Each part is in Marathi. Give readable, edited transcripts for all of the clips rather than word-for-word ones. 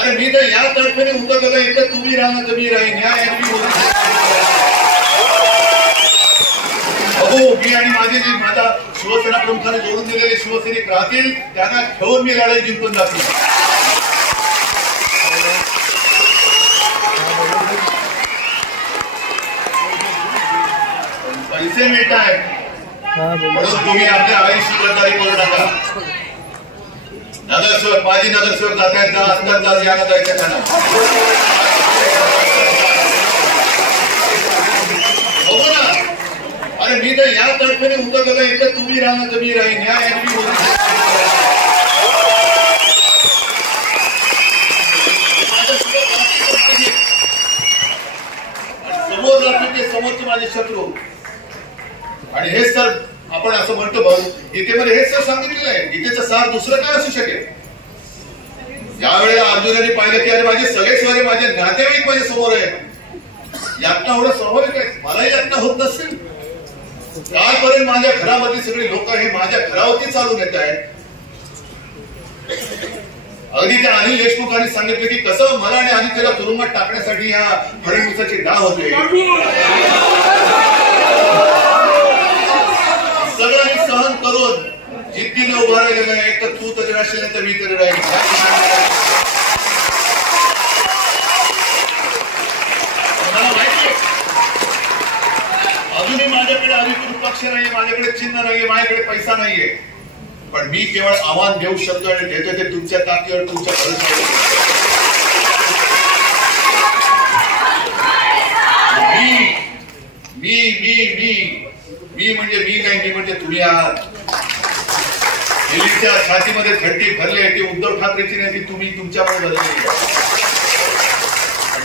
अरे मी तर या तर्फेने उतरलेलो एकदा तुम्ही राहा तर मी राहीन मी आणि माझा शिवसेना प्रमुखाने जोडून दिलेले शिवसैनिक राहतील, त्यांना घेऊन मी लढाई जिंकून जातील. पैसे मिळत आहेत म्हणून तुम्ही आपल्या आईशी गद्दारी करू नका. नगरसेवक माजी नगरसेवक जात असतात याला जायचं त्यांना बघू ना. अरे मी तर या तर्फेने उतरलेलो एकदा तुम्ही राहा तर मी राहीन समोर राहतील समोरचे माझे शत्रू. आणि हेच तर आपण असं म्हणतो भाऊ गीतेमध्ये हेच तर सांगितलेलं आहे. गीतेचं सार दुसरं काय असू शकेल. यावेळेला अर्जुनाने पाहिलं की अरे माझे सगळे माझे नातेवाईक माझ्या समोर आहेत. यातना एवढं स्वाभाविक आहे. मलाही यातना होत नसेल. कालपर्यंत माझ्या घरामधली सगळी लोक हे माझ्या घरावरती चालून येत आहेत. अगदी त्या अनिल देशमुखांनी सांगितलं की कसं मला आणि आदित्यला तुरुंगात टाकण्यासाठी या फडणवीसाची डाव होते. सगळ्यांनी सहन करून जिद्दीने उभा राहिलेलं आहे. एक तर तू तरी राहशील तर मी तरी राहील. मला माहिती आहे अजूनही माझ्याकडे अधिकृत पक्ष नाहीये, माझ्याकडे चिन्ह नाहीये, माझ्याकडे पैसा नाहीये. पण मी केवळ आव्हान देऊ शकतो आणि देतो ते तुमच्या ताकदीवर तुमच्या भरोश्यावर. मी म्हणजे मी नाही, मी म्हणजे तुम्ही आहात. दिल्लीच्या छातीमध्ये थंडी भरली आहे ती उद्धव ठाकरेची नाही, ती तुम्ही तुमच्यामुळे भरलेली आहे.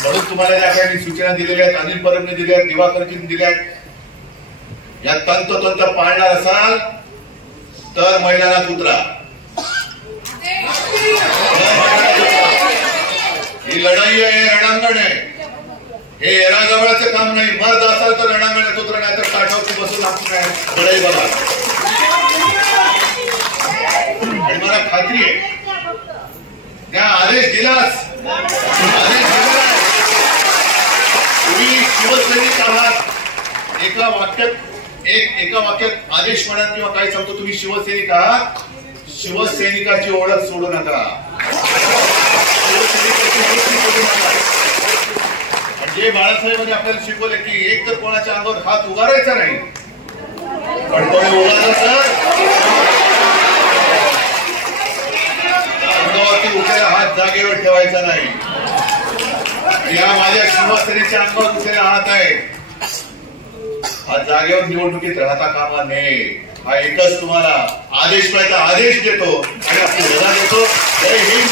म्हणून तुम्हाला ज्या काही सूचना दिलेल्या आहेत, अनिल परबने दिल्या आहेत, दिवाकरजींनी दिल्या आहेत, या तंतोतंत पाळणार असाल तर मैदानात उतरा. ही लढाई आहे, रणांगण आहे. हे एराजवळचं काम नाही. मर्द असाल तर रणांगणात उतरा, नाही तर काठावरती बसून आपण लढाई बघा. आणि मला खात्री आहे त्या आदेश दिलास, तुम्ही शिवसैनिक आहात. एका वाक्यात आदेश म्हणा किंवा काही सांगतो, तुम्ही शिवसैनिक आहात. शिवसैनिकाची ओळख सोडू नका. जे बाळासाहेबांनी आपल्याला शिकवले की एक तर कोणाच्या अंगावर हात उगारायचा नाही, पण कोणी उगारला तर अंगावरती उठलेला हात जागेवर ठेवायचा नाही. या माझ्या शिवसेनेच्या अंगावर उठलेला हात आहे, हा जागेवर निवडणुकीत राहता कामा नये. हा एकच तुम्हाला आदेश पाहिजे, आदेश देतो आणि आपली रजा देतो. जय हिंद.